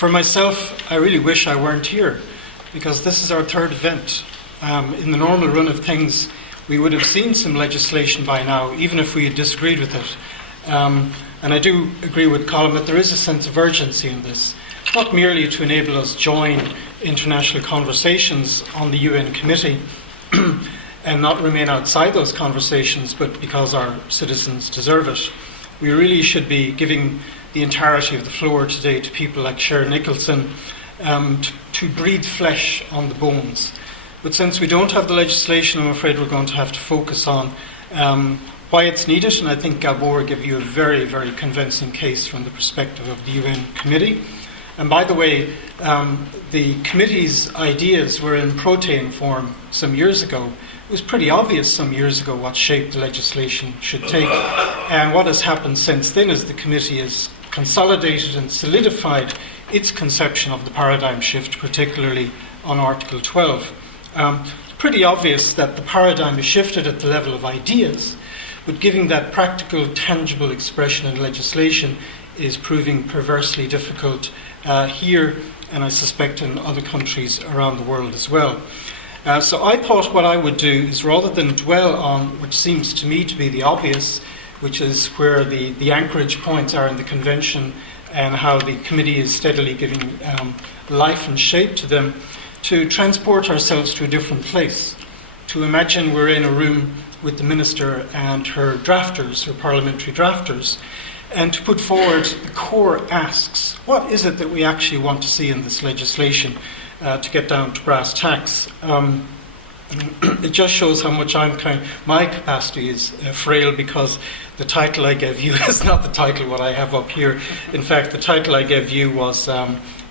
For myself, I really wish I weren't here, because this is our third event. In the normal run of things, we would have seen some legislation by now, even if we had disagreed with it. And I do agree with Colin that there is a sense of urgency in this, not merely to enable us join international conversations on the UN committee and not remain outside those conversations, but because our citizens deserve it. We really should be giving the entirety of the floor today to people like Cher Nicholson to breathe flesh on the bones. But since we don't have the legislation, I'm afraid we're going to have to focus on why it's needed, and I think Gabor gave you a very, very convincing case from the perspective of the UN committee. And by the way, the committee's ideas were in protein form some years ago. It was pretty obvious some years ago what shape the legislation should take. And what has happened since then is the committee has consolidated and solidified its conception of the paradigm shift, particularly on Article 12. Pretty obvious that the paradigm has shifted at the level of ideas, but giving that practical, tangible expression in legislation is proving perversely difficult here, and I suspect in other countries around the world as well. So I thought what I would do is, rather than dwell on which seems to me to be the obvious, which is where the anchorage points are in the convention and how the committee is steadily giving life and shape to them, to transport ourselves to a different place, to imagine we're in a room with the Minister and her drafters, her parliamentary drafters, and to put forward the core asks. What is it that we actually want to see in this legislation, to get down to brass tacks? It just shows how much my capacity is frail, because the title I gave you is not the title what I have up here. In fact, the title I gave you was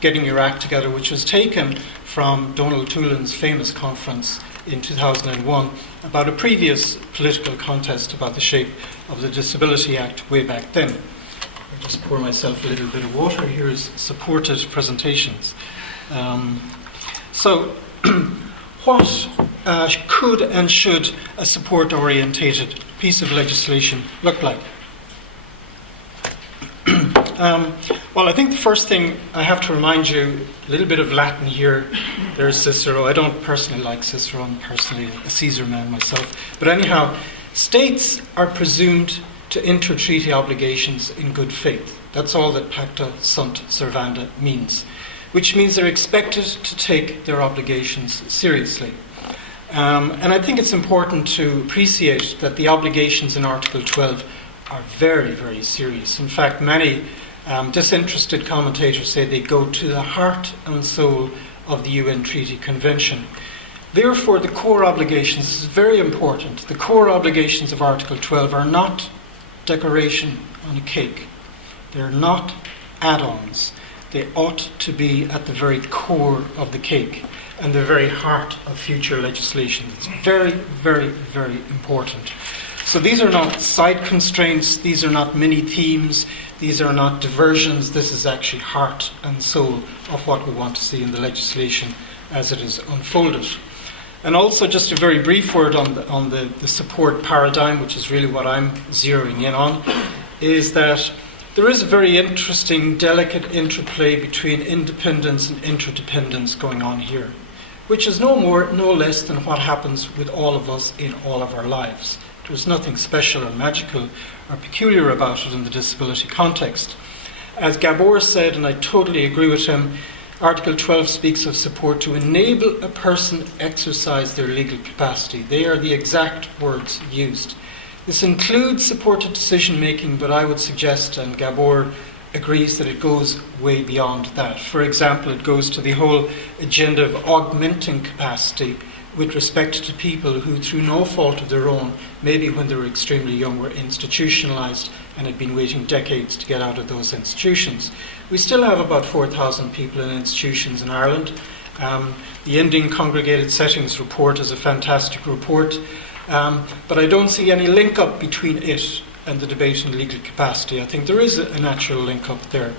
Getting Your Act Together, which was taken from Donald Toolan's famous conference in 2001 about a previous political contest about the shape of the Disability Act way back then. I'll just pour myself a little bit of water. Here's supported presentations. So what could and should a support-orientated piece of legislation look like? Well, I think the first thing I have to remind you, a little bit of Latin here. There's Cicero. I don't personally like Cicero. I'm personally a Caesar man myself. But anyhow, states are presumed to enter treaty obligations in good faith. That's all that pacta sunt servanda means, which means they're expected to take their obligations seriously. And I think it's important to appreciate that the obligations in Article 12 are very, very serious. In fact, many disinterested commentators say they go to the heart and soul of the UN Treaty Convention. Therefore, the core obligations, this is very important, the core obligations of Article 12 are not decoration on a cake. They're not add-ons. They ought to be at the very core of the cake and the very heart of future legislation. It's very, very, very important. So these are not side constraints, these are not mini themes, these are not diversions. This is actually heart and soul of what we want to see in the legislation as it is unfolded. And also, just a very brief word on the support paradigm, which is really what I'm zeroing in on, is that there is a very interesting, delicate interplay between independence and interdependence going on here, which is no more, no less than what happens with all of us in all of our lives. There's nothing special or magical or peculiar about it in the disability context. As Gabor said, and I totally agree with him, Article 12 speaks of support to enable a person exercise their legal capacity. They are the exact words used. This includes supported decision making, but I would suggest, and Gabor agrees, that it goes way beyond that. For example, it goes to the whole agenda of augmenting capacity with respect to people who, through no fault of their own, maybe when they were extremely young, were institutionalized and had been waiting decades to get out of those institutions. We still have about 4,000 people in institutions in Ireland. The Ending Congregated Settings report is a fantastic report, but I don't see any link up between it and the debate on legal capacity. I think there is a natural link up there.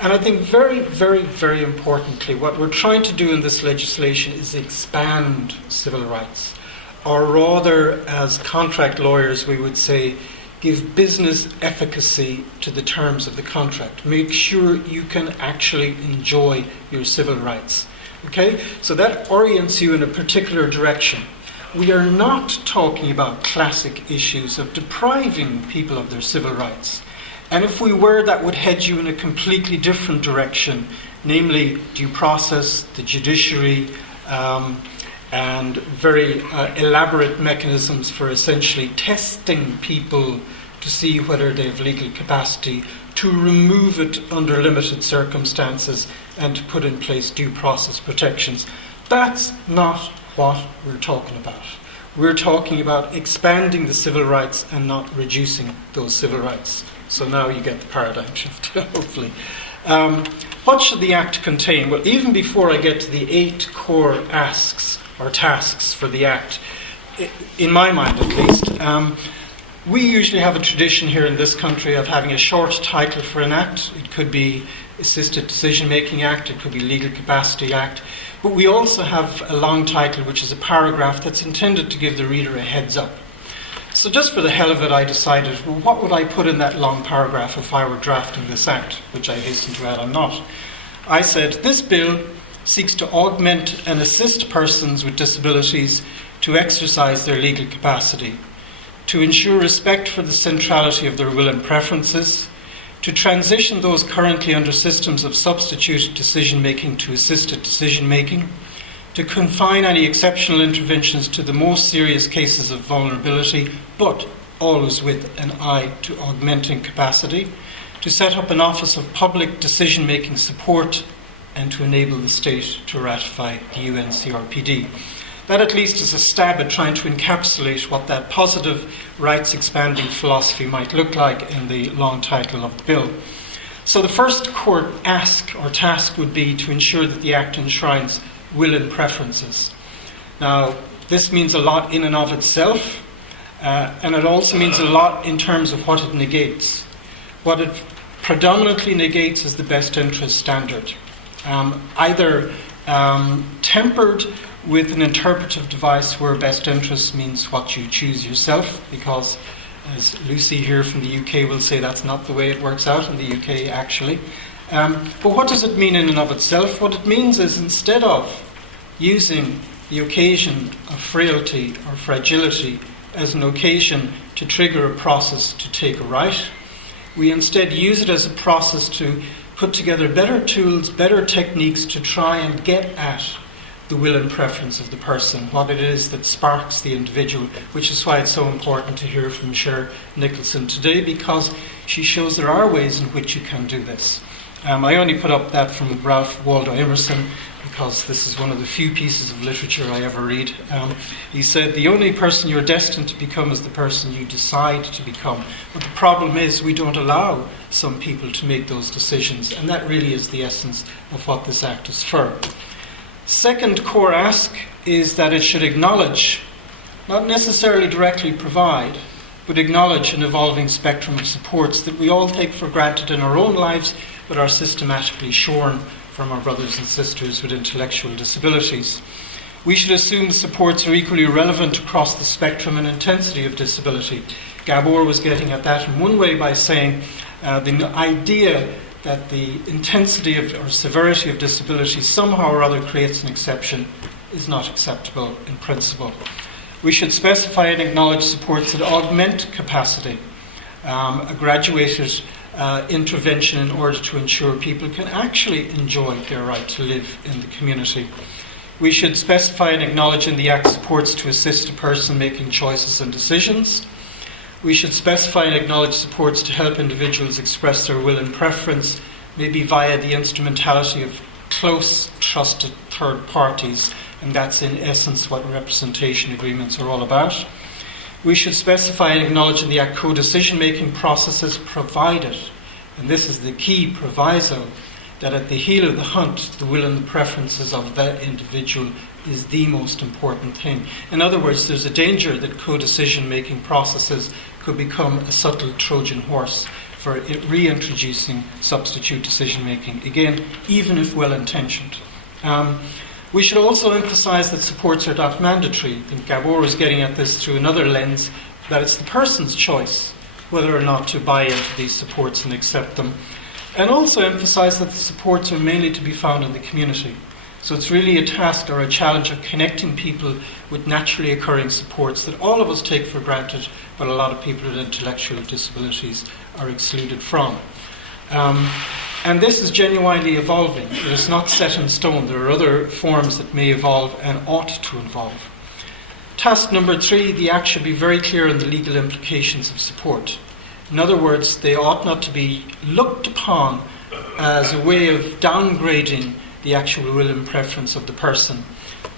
And I think very, very, very importantly, what we're trying to do in this legislation is expand civil rights. Or rather, as contract lawyers, we would say, give business efficacy to the terms of the contract. Make sure you can actually enjoy your civil rights. Okay? So that orients you in a particular direction. We are not talking about classic issues of depriving people of their civil rights. And if we were, that would head you in a completely different direction, namely due process, the judiciary, and very elaborate mechanisms for essentially testing people to see whether they have legal capacity to remove it under limited circumstances and to put in place due process protections. That's not what we're talking about. We're talking about expanding the civil rights and not reducing those civil rights. So now you get the paradigm shift, hopefully. What should the Act contain? Well, even before I get to the 8 core asks or tasks for the Act, in my mind at least, we usually have a tradition here in this country of having a short title for an Act. It could be Assisted Decision Making Act, it could be Legal Capacity Act, but we also have a long title which is a paragraph that's intended to give the reader a heads up. So just for the hell of it, I decided, well, what would I put in that long paragraph if I were drafting this Act, which I hasten to add I'm not. I said, this bill seeks to augment and assist persons with disabilities to exercise their legal capacity, to ensure respect for the centrality of their will and preferences, to transition those currently under systems of substituted decision-making to assisted decision-making, to confine any exceptional interventions to the most serious cases of vulnerability, but always with an eye to augmenting capacity, to set up an Office of Public Decision-Making Support, and to enable the state to ratify the UN CRPD. That at least is a stab at trying to encapsulate what that positive rights-expanding philosophy might look like in the long title of the bill. So the first core ask or task would be to ensure that the Act enshrines will and preferences. Now, this means a lot in and of itself, and it also means a lot in terms of what it negates. What it predominantly negates is the best interest standard, either tempered with an interpretive device where best interest means what you choose yourself, because as Lucy here from the UK will say, that's not the way it works out in the UK actually. But what does it mean in and of itself? What it means is instead of using the occasion of frailty or fragility as an occasion to trigger a process to take a right, we instead use it as a process to put together better tools, better techniques to try and get at the will and preference of the person, what it is that sparks the individual, which is why it's so important to hear from Cher Nicholson today, because she shows there are ways in which you can do this. I only put up that from Ralph Waldo Emerson because this is one of the few pieces of literature I ever read. He said, the only person you're destined to become is the person you decide to become. But the problem is we don't allow some people to make those decisions, and that really is the essence of what this Act is for. Second core ask is that it should acknowledge, not necessarily directly provide, but acknowledge an evolving spectrum of supports that we all take for granted in our own lives, but are systematically shorn from our brothers and sisters with intellectual disabilities. We should assume the supports are equally relevant across the spectrum and intensity of disability. Gabor was getting at that in one way by saying the idea that the intensity of or severity of disability somehow or other creates an exception is not acceptable in principle. We should specify and acknowledge supports that augment capacity, a graduated intervention in order to ensure people can actually enjoy their right to live in the community. We should specify and acknowledge in the Act supports to assist a person making choices and decisions. We should specify and acknowledge supports to help individuals express their will and preference, maybe via the instrumentality of close, trusted third parties, and that's in essence what representation agreements are all about. We should specify and acknowledge in the Act co-decision-making processes provided, and this is the key proviso, that at the heel of the hunt, the will and the preferences of that individual is the most important thing. In other words, there's a danger that co-decision-making processes could become a subtle Trojan horse for reintroducing substitute decision-making, again, even if well-intentioned. We should also emphasize that supports are not mandatory. I think Gabor was getting at this through another lens, that it's the person's choice whether or not to buy into these supports and accept them. And also emphasise that the supports are mainly to be found in the community. So it's really a task or a challenge of connecting people with naturally occurring supports that all of us take for granted, but a lot of people with intellectual disabilities are excluded from. And this is genuinely evolving. It is not set in stone. There are other forms that may evolve and ought to evolve. Task number 3, the Act should be very clear on the legal implications of support. In other words, they ought not to be looked upon as a way of downgrading the actual will and preference of the person.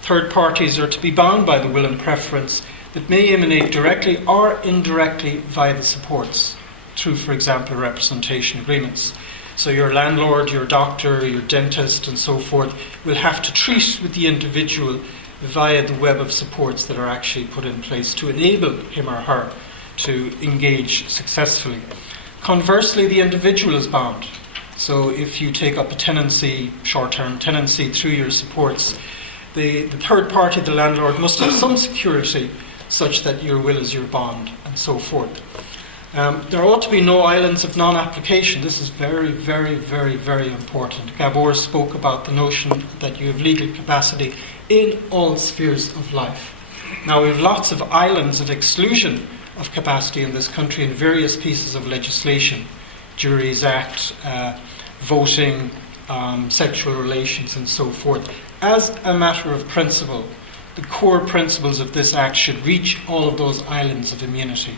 Third parties are to be bound by the will and preference that may emanate directly or indirectly via the supports, through, for example, representation agreements. So your landlord, your doctor, your dentist, and so forth will have to treat with the individual via the web of supports that are actually put in place to enable him or her to engage successfully. Conversely, the individual is bound. So if you take up a tenancy, short-term tenancy through your supports, the third party, the landlord, must have some security such that your will is your bond, and so forth. There ought to be no islands of non-application. This is very, very, very, very important. Gabor spoke about the notion that you have legal capacity in all spheres of life. Now, we have lots of islands of exclusion of capacity in this country in various pieces of legislation. Juries Act, voting, sexual relations, and so forth. As a matter of principle, the core principles of this Act should reach all of those islands of immunity.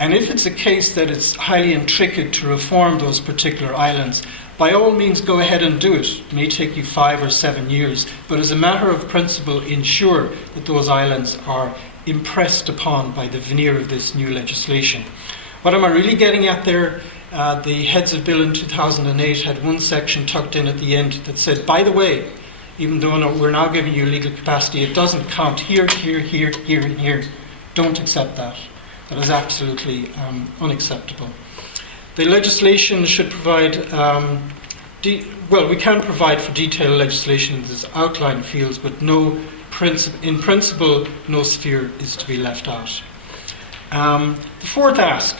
And if it's a case that it's highly intricate to reform those particular islands, by all means go ahead and do it. It may take you 5 or 7 years, but as a matter of principle, ensure that those islands are impressed upon by the veneer of this new legislation. What am I really getting at there? The Heads of Bill in 2008 had one section tucked in at the end that said, by the way, even though we're now giving you legal capacity, it doesn't count here, here, here, here, and here. Don't accept that. That is absolutely unacceptable. The legislation should provide, we can provide for detailed legislation in this outline fields, but in principle, no sphere is to be left out. The fourth ask,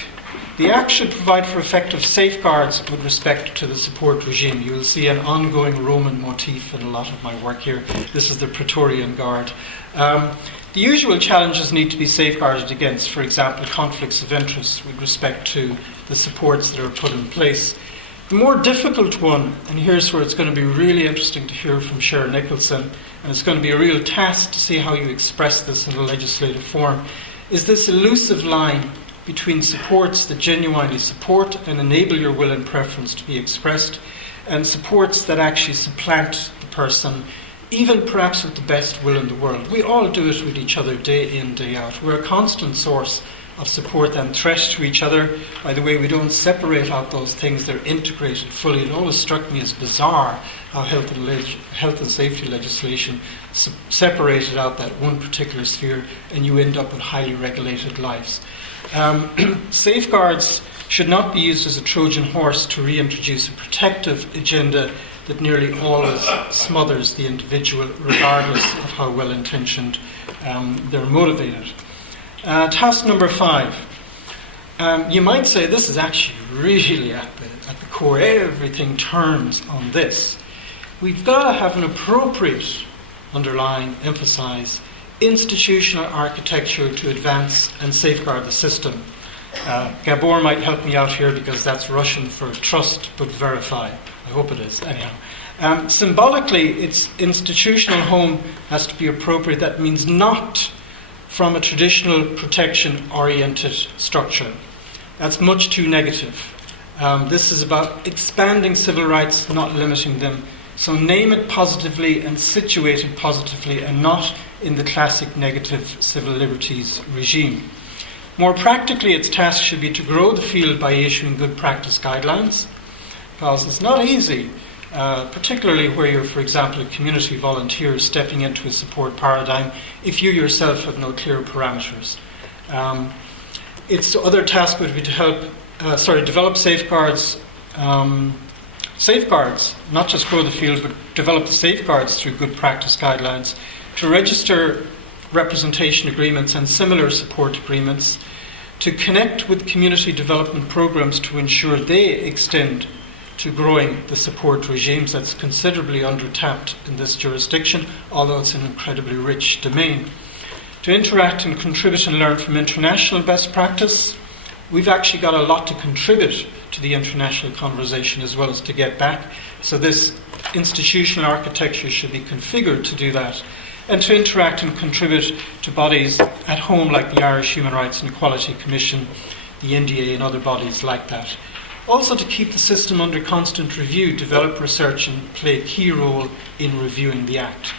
the Act should provide for effective safeguards with respect to the support regime. You will see an ongoing Roman motif in a lot of my work here. This is the Praetorian Guard. The usual challenges need to be safeguarded against, for example, conflicts of interest with respect to the supports that are put in place. The more difficult one, and here's where it's going to be really interesting to hear from Cher Nicholson, and it's going to be a real task to see how you express this in a legislative form, is this elusive line between supports that genuinely support and enable your will and preference to be expressed, and supports that actually supplant the person, even perhaps with the best will in the world. We all do it with each other day in, day out. We're a constant source of support and threat to each other. By the way, we don't separate out those things, they're integrated fully. It always struck me as bizarre how health and safety legislation separated out that one particular sphere, and you end up with highly regulated lives. Safeguards should not be used as a Trojan horse to reintroduce a protective agenda that nearly always smothers the individual, regardless of how well-intentioned they're motivated. Task number 5. You might say this is actually really at the core. Everything turns on this. We've got to have an appropriate, underline, emphasize, institutional architecture to advance and safeguard the system. Gabor might help me out here because that's Russian for trust but verify. I hope it is. Anyhow, symbolically, its institutional home has to be appropriate. That means not from a traditional protection-oriented structure. That's much too negative. This is about expanding civil rights, not limiting them. So name it positively and situate it positively, and not in the classic negative civil liberties regime. More practically, its task should be to grow the field by issuing good practice guidelines, because it's not easy, particularly where you're, for example, a community volunteer stepping into a support paradigm, if you yourself have no clear parameters. Its other task would be to develop safeguards, not just grow the field, but develop the safeguards through good practice guidelines, to register representation agreements and similar support agreements, to connect with community development programs to ensure they extend to growing the support regimes. That's considerably under-tapped in this jurisdiction, although it's an incredibly rich domain. To interact and contribute and learn from international best practice. We've actually got a lot to contribute to the international conversation as well as to get back. So this institutional architecture should be configured to do that. And to interact and contribute to bodies at home like the Irish Human Rights and Equality Commission, the NDA and other bodies like that. Also to keep the system under constant review, develop research and play a key role in reviewing the Act.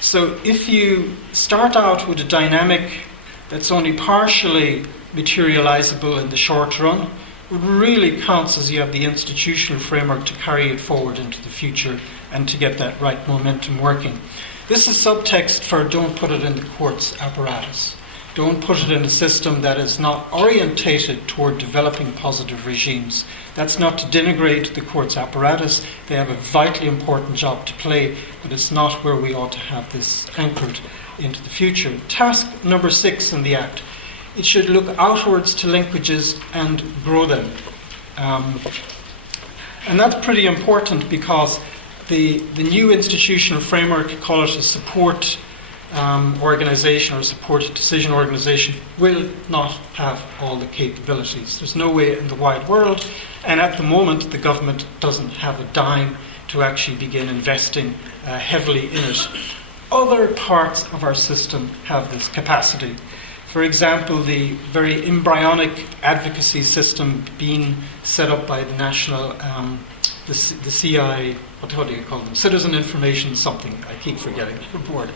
So if you start out with a dynamic that's only partially materialisable in the short run, what really counts is you have the institutional framework to carry it forward into the future and to get that right momentum working. This is subtext for don't put it in the courts apparatus. Don't put it in a system that is not orientated toward developing positive regimes. That's not to denigrate the courts apparatus. They have a vitally important job to play, but it's not where we ought to have this anchored into the future. Task number 6 in the Act. It should look outwards to linkages and grow them. And that's pretty important because the new institutional framework, call it a support organisation or a support decision organisation, will not have all the capabilities. There's no way in the wide world, and at the moment the government doesn't have a dime to actually begin investing heavily in it. Other parts of our system have this capacity. For example, the very embryonic advocacy system being set up by the national, the CI, what do you call them? Citizen Information something, I keep forgetting the board,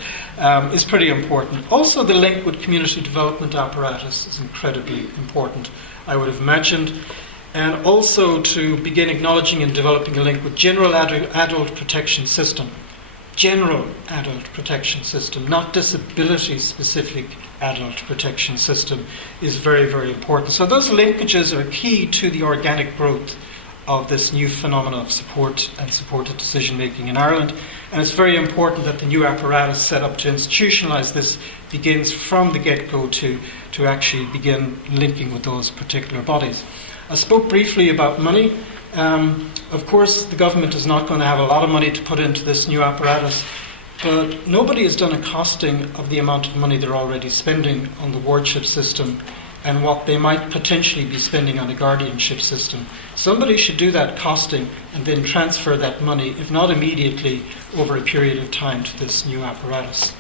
is pretty important. Also, the link with community development apparatus is incredibly important, I would have imagined. And also to begin acknowledging and developing a link with general adult protection system. General adult protection system, not disability-specific adult protection system, is very, very important. So those linkages are key to the organic growth of this new phenomenon of support and supported decision-making in Ireland. And it's very important that the new apparatus set up to institutionalise this begins from the get-go to actually begin linking with those particular bodies. I spoke briefly about money. Of course, the government is not going to have a lot of money to put into this new apparatus, but nobody has done a costing of the amount of money they're already spending on the wardship system and what they might potentially be spending on a guardianship system. Somebody should do that costing and then transfer that money, if not immediately, over a period of time to this new apparatus.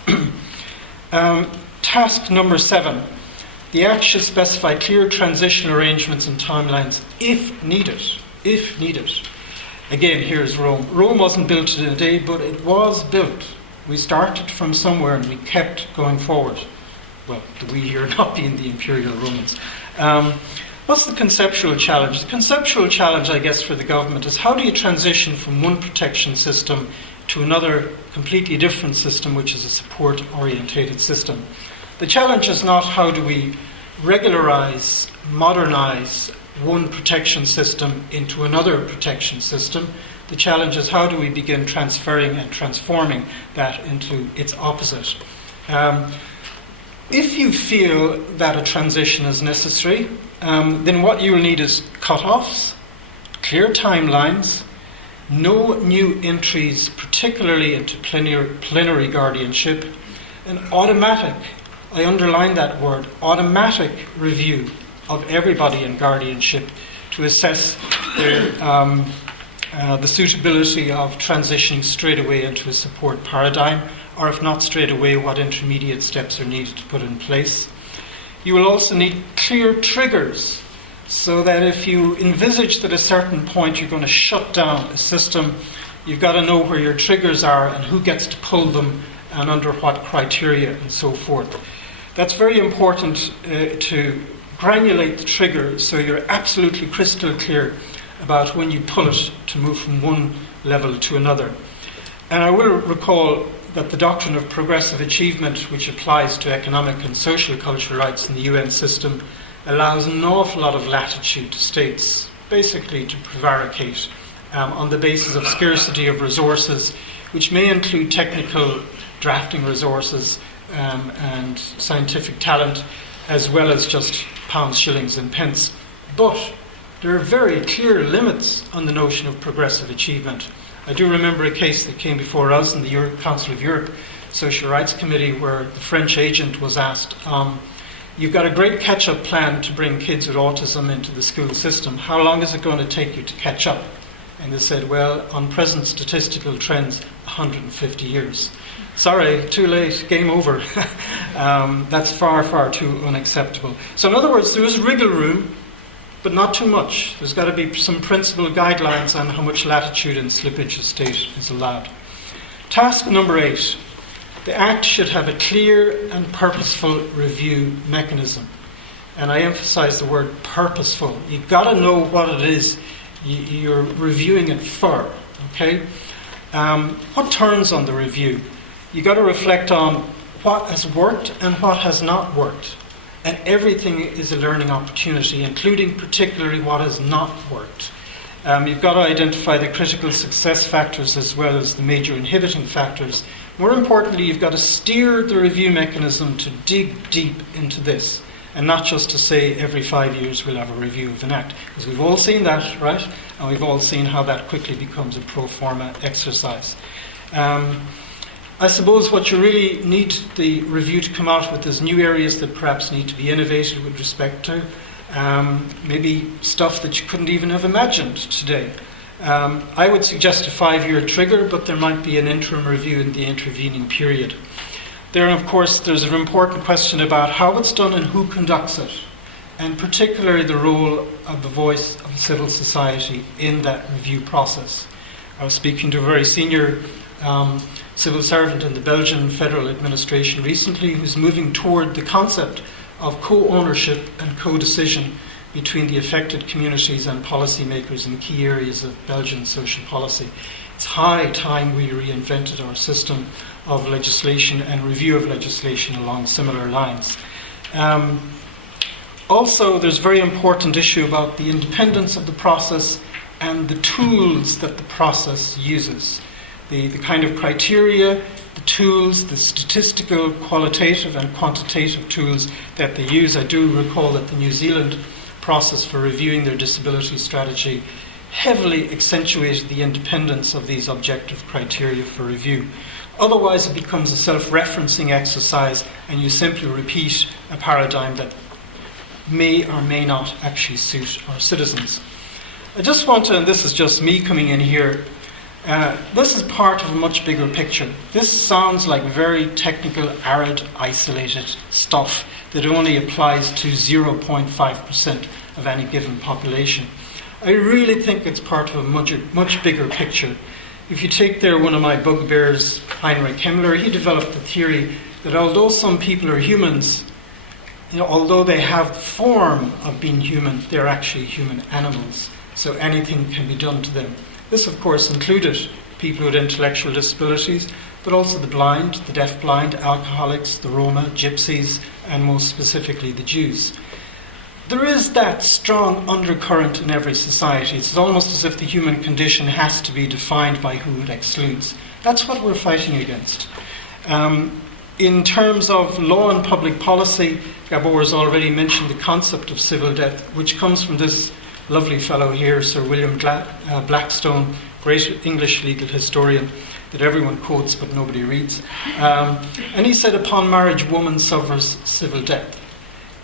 Task number 7. The Act should specify clear transition arrangements and timelines if needed. If needed. Again, here's Rome. Rome wasn't built in a day, but it was built. We started from somewhere and we kept going forward. Well, the we here not being the imperial Romans. What's the conceptual challenge? The conceptual challenge, I guess, for the government is how do you transition from one protection system to another completely different system, which is a support-orientated system. The challenge is not how do we regularise, modernise one protection system into another protection system. The challenge is how do we begin transferring and transforming that into its opposite. If you feel that a transition is necessary, then what you'll need is cut-offs, clear timelines, no new entries, particularly into plenary guardianship, an automatic, I underline that word, automatic review of everybody in guardianship to assess the suitability of transitioning straight away into a support paradigm, or if not straight away, what intermediate steps are needed to put in place. You will also need clear triggers, so that if you envisage that at a certain point you're going to shut down a system, you've got to know where your triggers are and who gets to pull them and under what criteria and so forth. That's very important to granulate the trigger so you're absolutely crystal clear about when you pull it to move from one level to another. And I will recall that the doctrine of progressive achievement, which applies to economic and social cultural rights in the UN system, allows an awful lot of latitude to states, basically to prevaricate on the basis of scarcity of resources, which may include technical drafting resources and scientific talent, as well as just pounds, shillings and pence. But there are very clear limits on the notion of progressive achievement. I do remember a case that came before us in the Council of Europe Social Rights Committee where the French agent was asked, you've got a great catch-up plan to bring kids with autism into the school system. How long is it going to take you to catch up? And they said, well, on present statistical trends, 150 years. Sorry, too late, game over. That's far, far too unacceptable. So in other words, there is wriggle room, but not too much. There's got to be some principled guidelines on how much latitude and slippage a state is allowed. Task number 8. The Act should have a clear and purposeful review mechanism. And I emphasize the word purposeful. You've got to know what it is you're reviewing it for. Okay? What turns on the review? You've got to reflect on what has worked and what has not worked. And everything is a learning opportunity, including particularly what has not worked. You've got to identify the critical success factors as well as the major inhibiting factors. More importantly, you've got to steer the review mechanism to dig deep into this, and not just to say every 5 years we'll have a review of an act. Because we've all seen that, right? And we've all seen how that quickly becomes a pro forma exercise. I suppose what you really need the review to come out with is new areas that perhaps need to be innovated with respect to. Maybe stuff that you couldn't even have imagined today. I would suggest a 5-year trigger, but there might be an interim review in the intervening period. There, of course, there's an important question about how it's done and who conducts it, and particularly the role of the voice of civil society in that review process. I was speaking to a very senior civil servant in the Belgian federal administration recently who's moving toward the concept of co-ownership and co-decision between the affected communities and policymakers in key areas of Belgian social policy. It's high time we reinvented our system of legislation and review of legislation along similar lines. Also, there's a very important issue about the independence of the process and the tools that the process uses. The kind of criteria, the tools, the statistical, qualitative and quantitative tools that they use. I do recall that the New Zealand process for reviewing their disability strategy heavily accentuated the independence of these objective criteria for review. Otherwise, it becomes a self-referencing exercise and you simply repeat a paradigm that may or may not actually suit our citizens. I just want to, and this is just me coming in here, this is part of a much bigger picture. This sounds like very technical, arid, isolated stuff that only applies to 0.5% of any given population. I really think it's part of a much bigger picture. If you take there one of my bugbears, Heinrich Himmler, he developed the theory that although some people are humans, although they have the form of being human, they're actually human animals. So anything can be done to them. This, of course, included people with intellectual disabilities, but also the blind, the deaf-blind, alcoholics, the Roma, gypsies, and most specifically the Jews. There is that strong undercurrent in every society. It's almost as if the human condition has to be defined by who it excludes. That's what we're fighting against. In terms of law and public policy, Gabor has already mentioned the concept of civil death, which comes from this lovely fellow here, Sir William Blackstone, great English legal historian that everyone quotes but nobody reads. And he said, upon marriage, woman suffers civil death,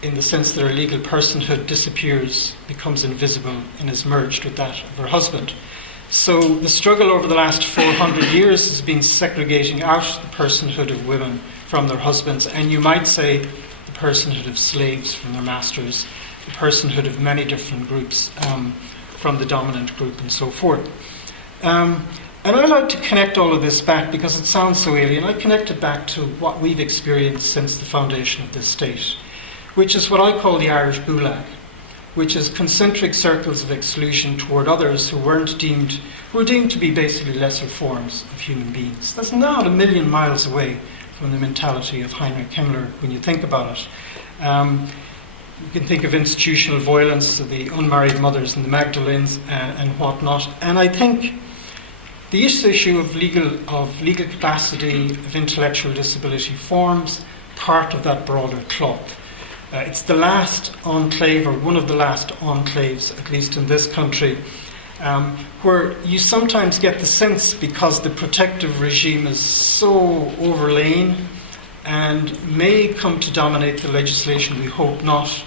in the sense that her legal personhood disappears, becomes invisible, and is merged with that of her husband. So the struggle over the last 400 years has been segregating out the personhood of women from their husbands, and you might say the personhood of slaves from their masters, the personhood of many different groups from the dominant group and so forth. And I like to connect all of this back because it sounds so alien. I connect it back to what we've experienced since the foundation of this state, which is what I call the Irish Gulag, which is concentric circles of exclusion toward others who were deemed to be basically lesser forms of human beings. That's not a million miles away from the mentality of Heinrich Himmler when you think about it. You can think of institutional violence, the unmarried mothers and the Magdalenes and whatnot. And I think the issue of legal capacity, of intellectual disability forms part of that broader cloth. It's the last enclave, or one of the last enclaves, at least in this country, where you sometimes get the sense, because the protective regime is so overlain and may come to dominate the legislation, we hope not,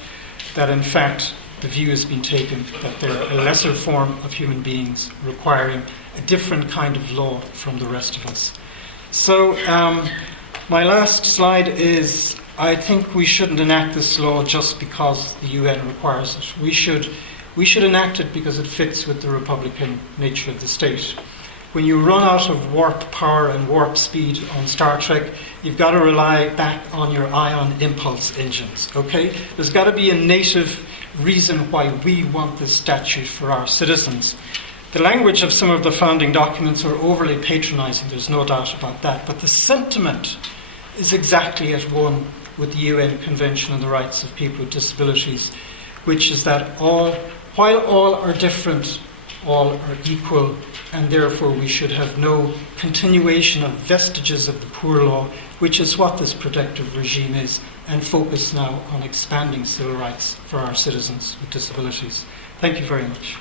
that in fact the view has been taken that they're a lesser form of human beings requiring a different kind of law from the rest of us. So my last slide is, I think we shouldn't enact this law just because the UN requires it. We should enact it because it fits with the republican nature of the state. When you run out of warp power and warp speed on Star Trek, you've got to rely back on your ion impulse engines, okay? There's got to be a native reason why we want this statute for our citizens. The language of some of the founding documents are overly patronizing, there's no doubt about that, but the sentiment is exactly at one with the UN Convention on the Rights of People with Disabilities, which is that while all are different, all are equal, and therefore we should have no continuation of vestiges of the poor law, which is what this protective regime is, and focus now on expanding civil rights for our citizens with disabilities. Thank you very much.